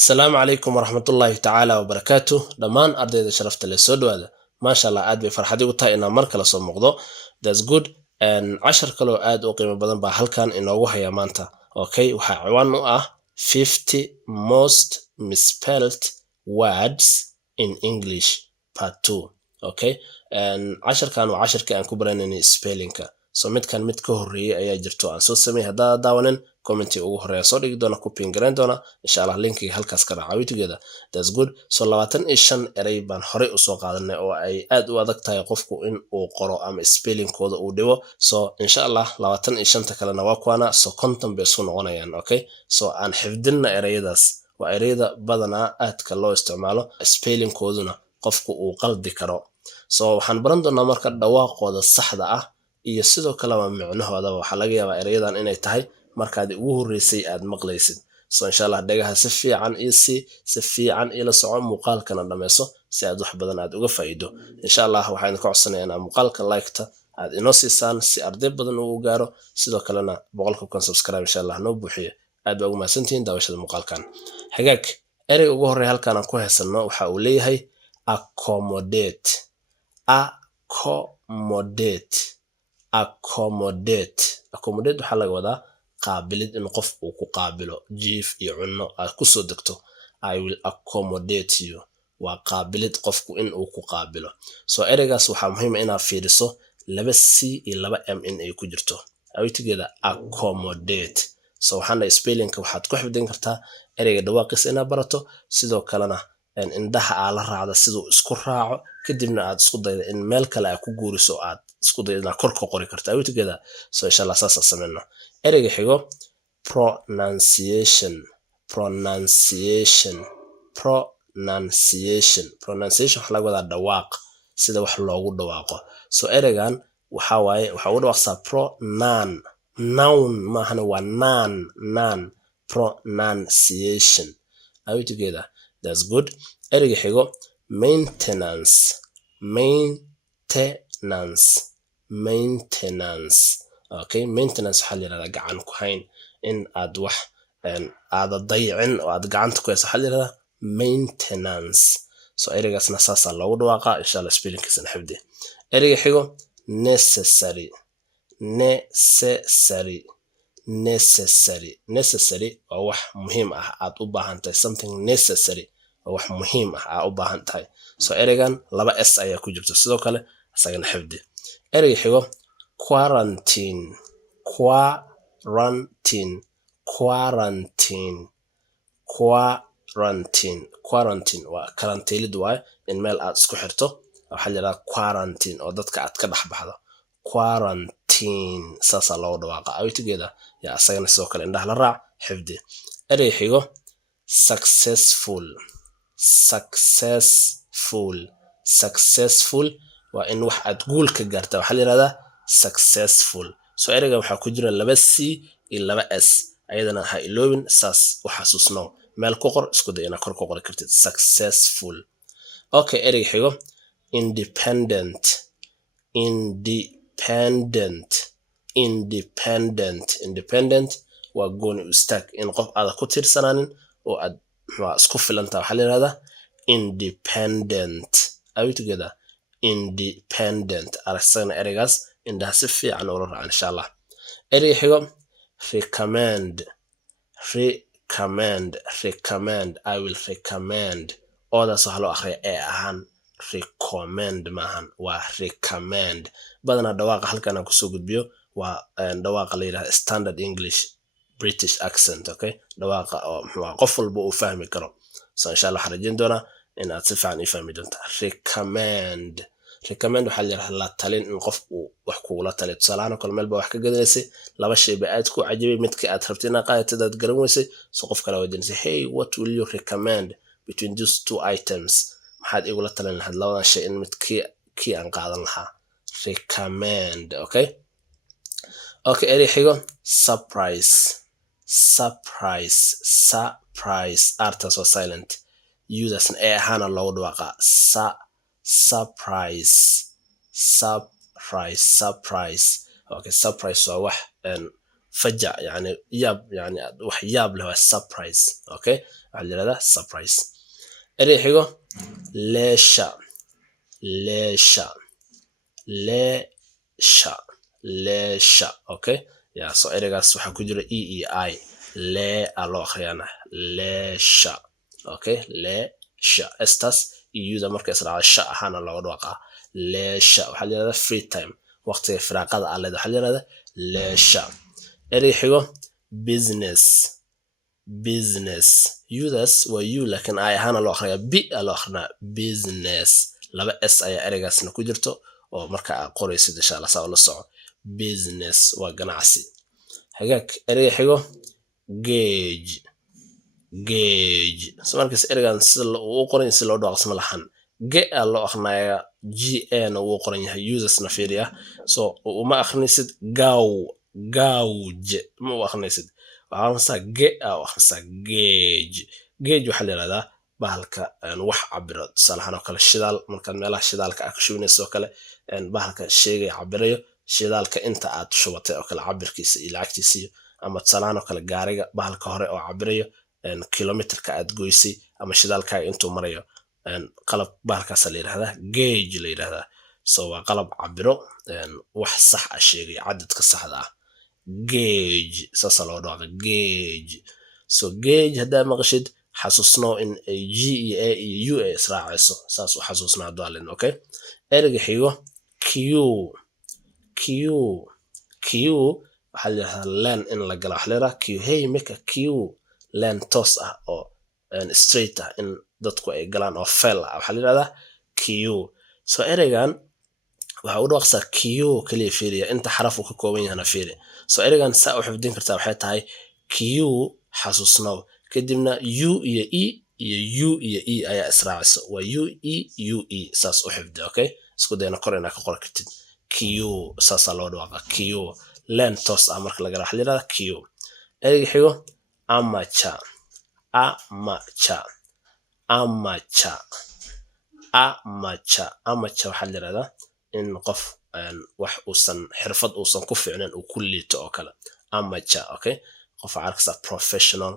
السلام عليكم ورحمة الله تعالى وبركاته دمان أرديد شرفت للسود هذا ما شاء الله آد بفرحتي وطاي إنا مركلة صوم مقضو that's good and 10 كيلو آد وقيمة بدن با هالكان إنه وحيا مانتا أوكي وحا عوانو 50 most misspelled words in English part 2 أوكي and 10 كانوا 10 كان كبرانيني spellingka so mid kan mid ka horeeyay ayaa jirto aan soo sameeyay hadaa daawanin comment ugu horeeya soo dhigi doona ku pin garan doona insha Allah linkiga halkaas ka raacawi together that's good so 25 eray baan hore u soo qaadanay oo ay aad u adag tahay qofku in uu qoro ama spelling kooda uu dhibo so insha Allah 25 kalena waa kuwana so content bay soo noqonayaan okay so aan xifdinna erayadaas waa erayada badanaa aadka loo isticmaalo spelling kooduna qofku uu qaldi karo so waxaan baran doonaa marka dhawaaqooda saxda ah iyo sidoo kale macnahooda waxa laga yaabaa erayadan inay tahay markaad ugu horeysay aad maqlaysid so insha Allah dhagaha si fiican ila soco muuqaalkana dhameeso si aad wax badan aad uga faa'iido insha Allah waxaan ka codsanayaa in muuqaalka like-ta aad inoo siisaan si arday badan uu gaaro sidoo kalena boqolkiiba subscribe insha Allah noo buuxiyo aad ugu mahadsantihiin daawashada muuqaalkan hagaag erayga ugu horeeya halkaan aan ku heesano waxa uu leeyahay accommodate waxaa laga wadaa qaabilid in qof uu ku qaabilo jiif iyo cunno aad ku soo degto I will accommodate you waa qaabilid qofku in uu ku qaabilo so ereygaas waxaa muhiim ah inaad fiiriso laba c iyo laba m in ay ku jirto awitigeeda accommodate so waxaana spellingka waxaad ku xifdin kartaa ereyga dhawaaqiisa inaad barato sidoo kalena indhaha aa la raacda siduu isku raaco kadibna aad isku dayda in meel kale aad ku guuriso aad isku dayda inaad kor ka qori karta awitigeeda so insha Allah saas sameeyna ereyga xigo pronunciation waxa laga wadaa dhawaaq sida wax loogu dhawaaqo so ereygan waxa waaye waxa uu dhawaaqsaa noun maahana waa nan pronunciation awitigeeda that's good ereyga xigo maintenance okay maintenance waxa la yiraahdaa gacan ku hayn in aad wax aad dayicin oo aad gacanta ku hayso waxa la yiraahdaa maintenance so ereygaasna saasa loogu dhawaaqaa insha Allah spellingkiisa xifdi ereyga xigo necessary waa wax muhiim ah aad u baahan tahay something necessary waa wax muhiim ah aad u baahan tahay so ereygan laba s ayaa ku jirto sidoo kale asagana xifdi ereyga xigo quarantine waa karantiilid waay in meel aad isku xirto waxa la yiraahdaa quarantine oo dadka aad ka dhex baxdo quarantine saasa loo dhawaaqa awitigeeda yaa asagana sidoo kale indhaha la raac xifdi ereyga xigo successful waa in wax aad guul ka gaarta waxa la yiraahdaa successful so ereyga waxa ku jira laba c iyo laba s ayadana ha iloobin saas u xasuusno meel ku qor isku day inaad kor ku qori kartid successful okay ereyga xigo independent waa gooni u istaag in qof aad ku tiirsanaanin oo aad isku filanta waxa la yiraahdaa independent awitigeeda independent aragtana ereygaas indhaha si fiican ula raacan insha Allah ereyga xigo recommend I will recommend odaas waxa loo akhriyaa ee ahaan recommend maahan waa recommend badana dhawaaqa halkan aan kusoo gudbiyo waa dhawaaqa la yiraahdo standard English British accent okay dhawaaqa oo qof walba uu fahmi karo so insha Allah xarajin doona in aad si fiican fahmi doonto recommend waxa la yiraahdaa la talin in qof uu wax kuula taliyo tusaalahan kale meel ba wax ka gadanaysay laba shay ba aad ku cajabay midkii aad rabtay inaad qaadato dad garan weysay so qof kale weydiinaysa hey what will you recommend between these two items maxaad igula talin lahayd labadan shay in midkii aan qaadan lahaa recommend okay erey xigo surprise artas waa silent usasna ee ahaana loogu dhawaaqa surprise okay surprise waa wax fajac yani yaab yani wax yaab leh waa surprise okay waxaa la yirahdaa surprise. Ereyga xigo leisure, leisure, leisure, leisure. Okay, yeah, so ereygaas waxaa ku jira e iyo I, le aa loo akhriyana leisure. Okay, leisure, estas iyo da marka israaca sha ahaana looga dhawaqaa leisure. Waxaa la yirahdaa free time, waqtiga firaaqada aa leedahay, waxaa la yirahdaa leisure. Ereyga xigo business, business, udas waa u laakiin I ahaana loo akhriyaa b aa loo akhrinaa business. Laba s ayaa ereygaasna ku jirto oo marka aad qoraysid insha Allah saa la soco. Business waa ganacsi. Hagaag, ereyga xigo gauge, gauge. So markaas ereygan sida uu qoran si loo dhawaaqsamo lahan ge aa loo akhrinayaa g a na uu qoran yahay usasna fiiriya. So uma akhrinaysid gaw, gauge ma u akhrinaysid, waxaa akhrinaysaa ge aa u akhrinaysaa gauge. Gauge waxaa la yirahdaa bahalka wax cabiro, tusaale ahaan oo kale shidaal, markaad meelaha shidaalka aad ka shubinayso oo kale bahalka sheegay cabirayo shidaalka inta aad shubatay oo kale cabirkiisa iyo lacagtiisa, iyo ama tusaale ahaan oo kale gaariga bahalka hore oo cabirayo kilometerka aad goysay ama shidaalkaaga intuu marayo. Qalab bahalkaas la yirahdaa gauge la yirahdaa. So waa qalab cabiro wax sax ah sheegay cadadka saxda ah. Gauge saasa loo dhawaaqa gauge. So gauge haddaa maqashid xasuusno in ay g iyo a iyo u ay israacayso, saas u xasuusnaa daalin. Okay, ereyga xigo q, q, q waxaa la yirahdaa len in la gala, waxaa la yirahdaa q, hey make a q, len toos ah oo straight ah in dadku ay galaan oo fell ah, waxaa la yirahdaa q. So ereygan waxaa u dhawaaqsaa q kaliya fiiriya inta xaraf uu ka kooban yahana fiiri. So ereygan saa u xifdin kartaa waxay tahay q xasuusnow, kadibna u iyo e iyo u iyo e ayaa israacayso, waa u e u e, saas u xifdi. Okay, isku dayna kor inaad ka qori kartid q, saasaa loo dhawaaqa q, len toos ah marka laga waxaa la yirahdaa q. Ereyga xigo amateur, amateur, amateur, amateur, amateur waxaa la yirahdaa in qof wax uusan xirfad uusan ku fiicnayn uu ku liito oo kale amateur. Okay, qof arkaysa professional,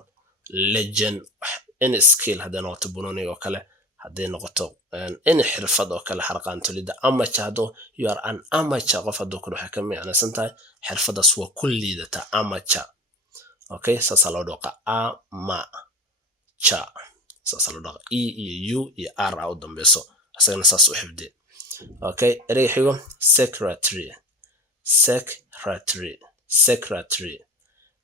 legend, any skill hadday noqoto bunoniga oo kale, hadday noqoto any xirfad oo kale harqaan tolida. Amateur hadduu you are an amateur, qof hadduu ku waxay ka micnaysan tahay xirfadaas waa ku liidata amateur. Okay, saasaa loo dhawaqa amateur, saasaa loo dhawaqa e iyo u iyo r aa u dambeyso, asagana saas u xifdi. Okay, ereyga xigo secretary, secretary, secretary,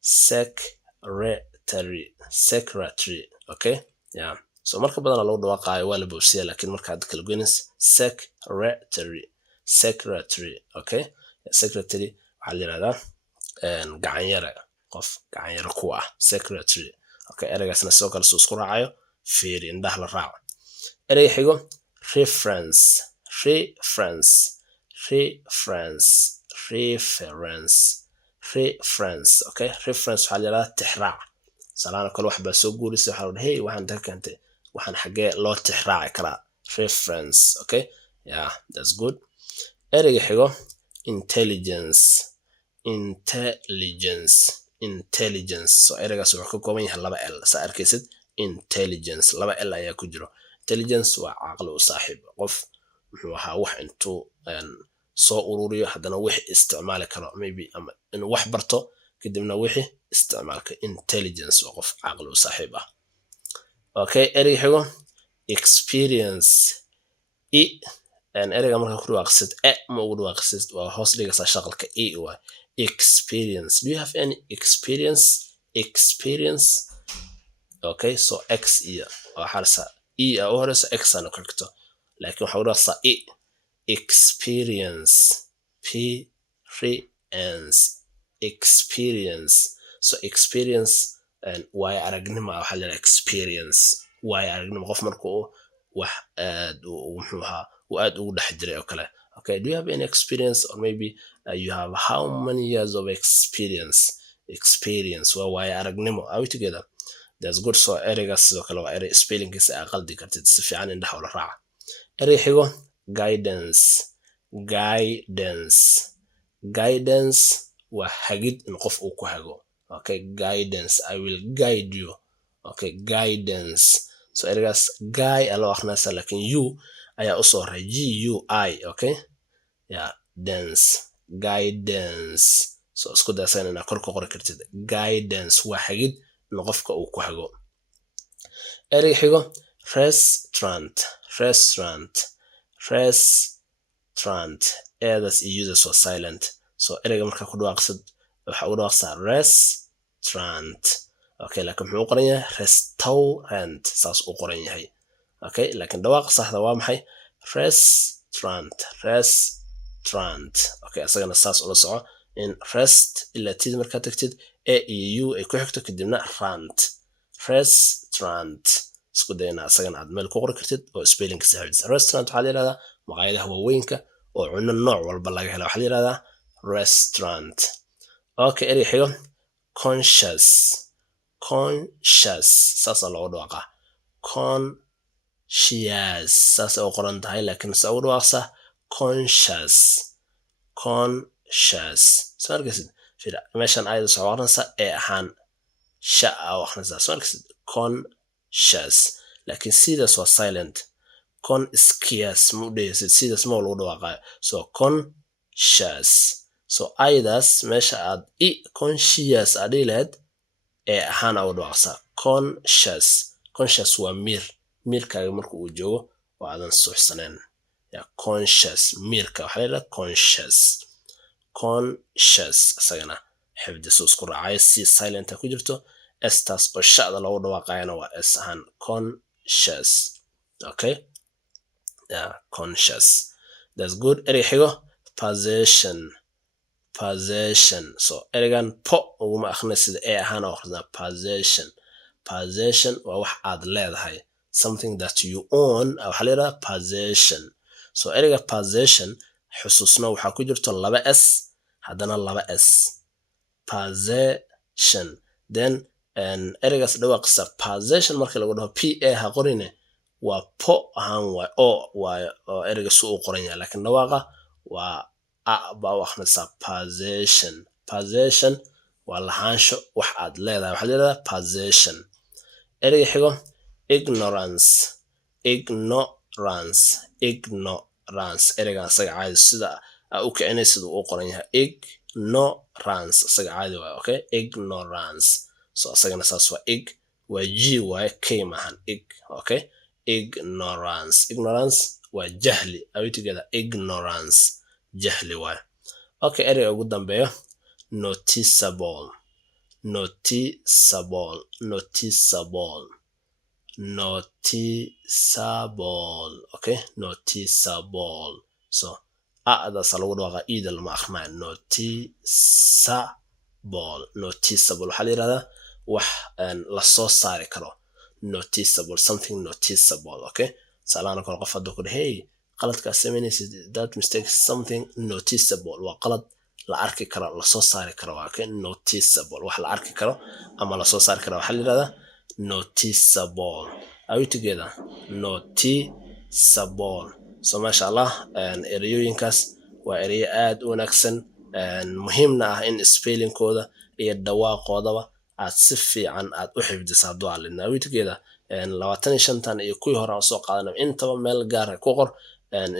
secretary, secretary. Okay, yeah, so marka badan lagu dhawaaqaayo waa la boobsiyaa, laakiin markaad kala goynayso secretary, secretary. Okay, secretary waxaa la yirahdaa gacan yare, qof gacan yare ku ah secretary. Okay, ereygaasna sidoo kale suu isku raacayo fiiri, indhaha la raaco. Ereyga xigo reference, reference, reference, reference, reference. Okay, reference waxaa la yirahdaa tixraac. Salaana kale wax baa soo guurisay, waxaa la hey waxaan inta keentay, waxaan xagee loo tixraaci karaa reference. Okay, yeah, that's good. Ereyga xigo intelligence, intelligence, intelligence. So ereygaas wuxuu ka kooban yahay laba l, saa arkaysid intelligence laba l ayaa ku jiro. Intelligence waa caqli u saaxiib, qof muxuu ahaa wax intuu soo ururiyo haddana wixii isticmaali karo, maybe ama inuu wax barto kadibna wixii isticmaalka. Intelligence waa qof caqli u saaxiib ah. Okay, ereyga xigo experience, ereyga markaa ku dhawaaqsid ma ugu dhawaaqsid, waa hoos dhigaysaa shaqalka waa experience. Do you have any experience? Experience. Okay, so x iyo waxaa aa u horeyso x ana ku xigto, laakiin waxaa u dhawaaqsaa experience, experience. So experience waayo aragnimo waxaa la yirahdaa experience, waayo aragnimo qof markuu wax aad muxuu ahaa uu aad ugu dhex jiray oo kale. Okay, do you have any experience, or maybe you have how many years of experience? Experience waa waayo aragnimo. Are we together? That's good. So ereygaas sidoo kale waa erey spellingkiisa aa qaldi kartid, si fiican indhaha ula raaca. Erey xigo guidance, guidance, guidance waa hagid in qof uu ku hago. Okay, guidance, I will guide you. okay guidance so ereygaas guy aa loo akhrinaysaa laakiin u ayaa usoo horay GUI okay yeah dance guidance so isku daysan inaad kor ku qori kartid guidance waa hagid in qofka uu ku hago erey xigo restaurant eedas iyo uses waa silent so ereyga markaa ku dhawaaqsid waxa u dhawaaqsaa restaurant okay laakiin muxuu qoran yahay restaurant saas uu qoran yahay okay laakiin dhawaaqa saxda waa maxay restaurant okay asagana saas ula soco in rest ila tid markaa tagtid a iyo u ay ku xigto kadibna restaurant isku dayna asagana aad meel ku qori kartid oo spelling sahlisa restaurant waxaa la yidhahdaa maqaayadaha waaweynka oo cunno nooc walba laga helo waxaa la yidhahdaa restaurant okay erey xigo conscious saasaa loogu dhawaaqaa conscious saasay u qoran tahay laakiin se ugu dhawaaqsaa conscious soo argaysid meeshan ayada soo aqrinaysaa ee ahaan sha aa u akhrinaysaa soo argaysid conscious laakiin sidaas waa silent conscious ma u dhehaysid sidaas ma lagu dhawaaqayo so conscious so ayadaas meesha aad conscious aad dhihi lahayd ee ahaan aa u dhawaaqsaa conscious waa miirkaaga marka uu joogo oo aadan suuxsaneen conscious miirka waxaa la yidhahdaa conscious asagana xifdisu isku raacay si silenta ku jirto staas oo sha'da loogu dhawaaqayana waa s ahaan conscious okay conscious that's good erey xigo possession so ereygan po uguma akhrinaysid ee ahaan oo akhrinaa possession waa wax aad leedahay something that you own waxaa la yidhahdaa possession so ereyga possession xusuusna waxaa ku jirto 2s haddana 2s possession then ereygaas dhawaaqisa possession marka lagu dhaho pa ha qorine waa po ahaan waay oo ereyga si uu qoran yahay laakiin dhawaaqa waa baa u akhrinaysaa possession waa lahaansho wax aad leedahay waxaa la yidhahdaa possession ereyga xigo ignorance ereygan asaga caadi sida aa u kicinay sida uu qoran yahay ignorance asaga caadi waay okay ignorance so asagana saas waa waa g waaye k maahan okay ignorance waa jahli awitigeeda ignorance jahli waaye okay ereyga ugu dambeeyo noticeable okay noticeable so adaasa lagu dhawaaqa ida lama akhrinayo noticeable waxaa la yidhahdaa wax lasoo saari karo something noticeable okay salaana kale qof hadduu ku dhahay hey qaladkaa samaynaysid that mistake is something noticeable waa qalad la arki karo lasoo saari karo waa okay noticeable wax la arki karo ama lasoo saari karo waxaa la yidhahdaa noticeable are you together noticeable so masha Allah ereyooyinkaas waa ereyo aad u wanaagsan muhiimna ah in spellingkooda iyo dhawaaqoodaba aad si fiican aad u xifdiso hadduu alidna are you together 25tan iyo kuwii hore aan soo qaadanay intaba meel gaar ah ku qor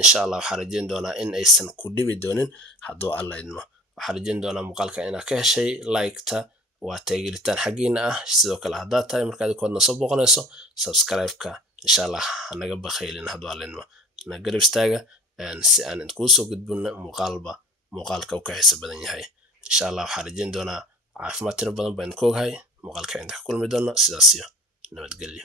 insha Allah waxaan rajayn doonaa in aysan ku dhibi doonin hadduu alla idmo waxaan rajayn doonaa muuqaalka inaad ka heshay like-ta waa taageeritaan xaggiina ah sidoo kale haddaad tahay markaad koodna soo booqanayso subscribe-ka insha Allah hanaga bakhaylin hadduu alla idmo na garab istaaga si aan idinku soo gudbino muuqaalka uu ka xiiso badan yahay insha Allah waxaan rajayn doonaa caafimaad tiro badan baan ku ogahay muuqaalka inta ka kulmi doono sidaas iyo nabadgelyo